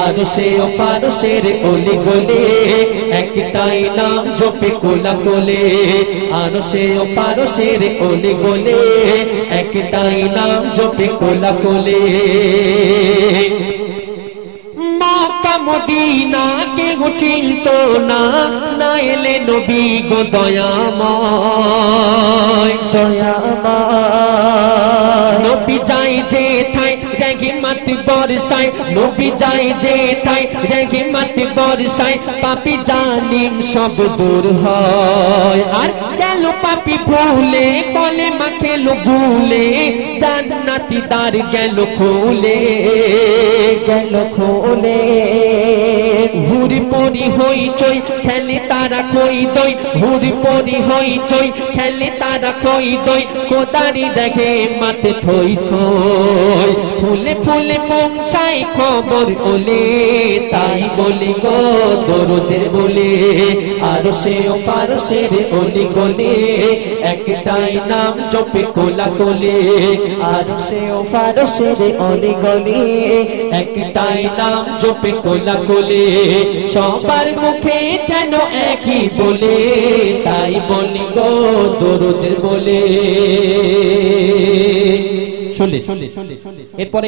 আরশে ও ফারশের অলি গলি একটাই নাম জপে কোলা কোলে আরশে ও ফারশের অলি গলি একটাই নাম জপে কোলা কোলে মক্কা মদিনা কে চিনতো না না এলে নবী গো দয়াময় দয়াময় নবী যাই যে ঠাই রহমত বরসায় নবী যাই যে ঠাই রহমত বরসায় পাপী জালিম সব দূর হয় আর গেল পাপী ভুলে কলেমা খেলো ভুলে জান্নাতি দ্বার গেল খুলে হুরি পরি হই চই খেলে তারা কই দই হুরি পরি হই চই খেলে তারা কই দই কোদারি দেখে মাঠে থই থই ফুলে ফুলে পৌঁছায় খবর ওলে তাই বলি গো দরুদের বলে আরশে ও ফারশের অলি গলি একটাই নাম জপে কোলা কোলে আরশে ও ফারশের অলি গলি একটাই নাম জপে কোলা কোলে সবার মুখে যেন একই বলে তাই বলি গো দরুদের বলে শুনলে এরপরে